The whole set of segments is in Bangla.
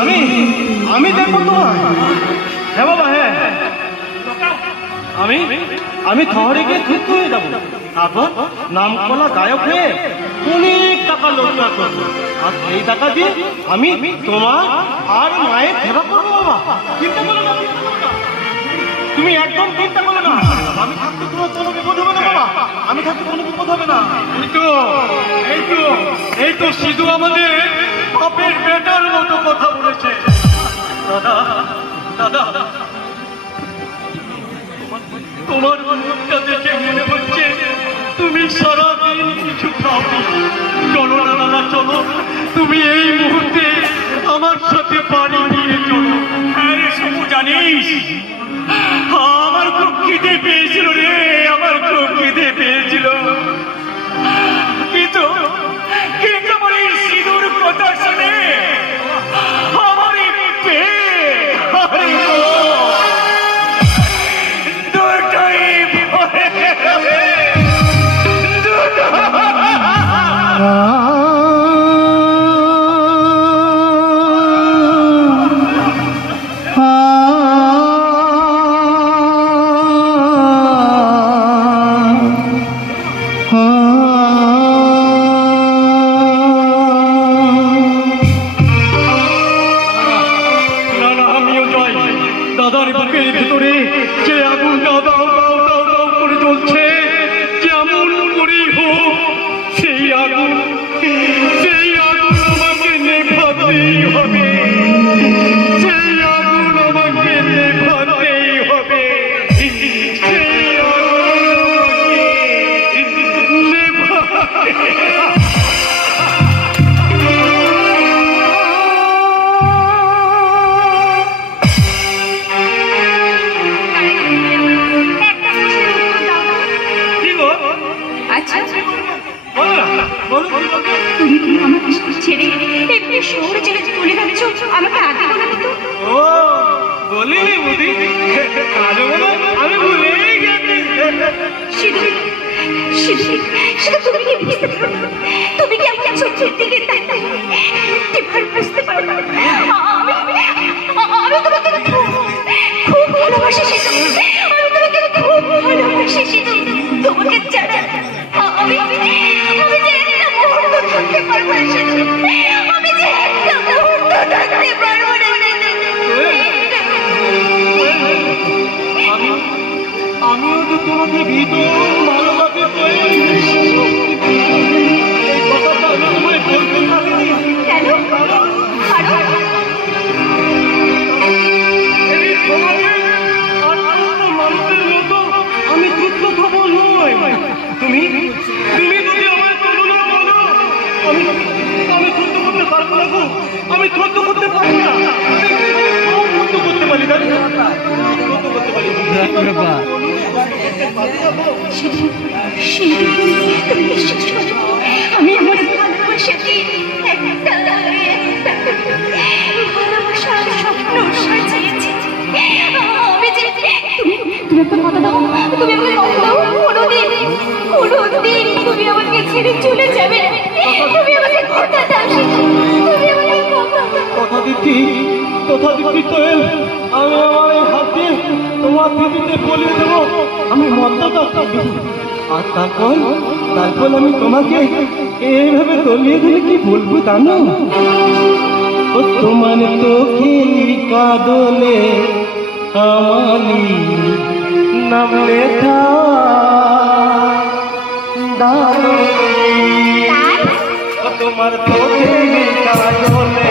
আমি আমি দেখবো তোমার। হ্যাঁ বাবা, হ্যাঁ আমি আমি শহরে গিয়ে যুক্ত হয়ে যাবো, তারপর নাম করা গায়ক হয়ে অনেক টাকা রোজগার করবো, আর সেই টাকা দিয়ে আমি তোমার আর মায়ের সেবা করবো। বাবা চিন্তা করো না, তুমি একদম চিন্তা করো না, আমি থাকতে তোমার কোনো বিপদ হবে না। বাবা আমি থাকতে কোনো বিপদ হবে না। এই তো সিধু আমাদের বাপের বেটার মতো কথা বলেছে। দাদা দাদা, তোমার মুখটা দেখে মনে হচ্ছে তুমি সারাদিন কিছু খাওনি। চলো না দাদা, চলো, তুমি এই মুহূর্তে আমার সাথে বাড়ি নিয়ে চলো। আরে সমু, জানিস আমার খুব খিদে পেয়েছিল রে, আমার খুব খিদে পেয়েছিল, কিন্তু আমার এই সিঁদুর কথা শুনে আমার এই পেট দাদার বুকের ভিতরে যে আগুনটা দাও দাও দাও দাও করে জ্বলছে, যেমন করেই হোক সেই আগুন আমাকে নেভাতেই হবে, সেই আগুন আমাকে নেভাতেই হবে, সেই আগুন নেভাতে ছেড়ে এমনি শহরে চলে চলে যাচ্ছ, আমাকে আগে বলে দিত। ও বলিনি বুদ্ধি, আমি ভুলেই গেছি। সিধু সিধু সিধু, তুমি কি বুঝতে পারো না? তুমি কি আমার চোখের দিকে তাকাও, এবার বুঝতে পারো না আমি তোমাকে খুব ভালোবাসি সিধু, আমি তোমাকে খুব ভালোবাসি সিধু। তোমাকে ছাড়া আমি যে একটা মুহূর্ত থাকতে পারবো না সিধু, আমি যে একটা মুহূর্ত থাকতে পারবো না। আমিও তো তোমাকে ভীষণ ভালোবাসি, কথাটা আমি তোমায় বলতে পারিনি। কেন? এই সমাজে আর মানুষের মতো আমি যুদ্ধ খবর নই। তুমি যদি আমায় তুলনা বলো, আমি যুদ্ধ করতে পারবো না গো, আমি যুদ্ধ করতে পারি না, যুদ্ধ করতে পারি না, যুদ্ধ করতে পারি না। আমি আমার ভালোবাসাকে একটা ভালোবাসার স্বপ্ন সাজিয়েছি। আমি যে তুমি একটা কথা দাও, তুমি আমাকে কথা দাও, কোনোদিন তুমি আমাকে ছেড়ে চলে যাবে না। তুমি আমাকে কথা দাও, তুমি আমাকে কথা দিচ্ছি তোয়েল, আমি আমার এই হাত দিয়ে তোমার দিদিতে বলিয়ে দেবো আমি মদ্যটা, আর তারপর আমি তোমাকে এইভাবে তলিয়ে দিলে কি বলবো জানো? ও তোমার চোখে কাদলে আমালি নাম লেখা দাও, তোমার চোখে কাদলে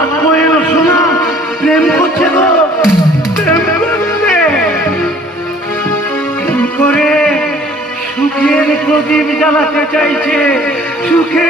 আমার কোয়েল সোনা প্রেম করছে গো, প্রেম করছে। প্রেম করে সুখের প্রদীপ জ্বালাতে চাইছে, সুখের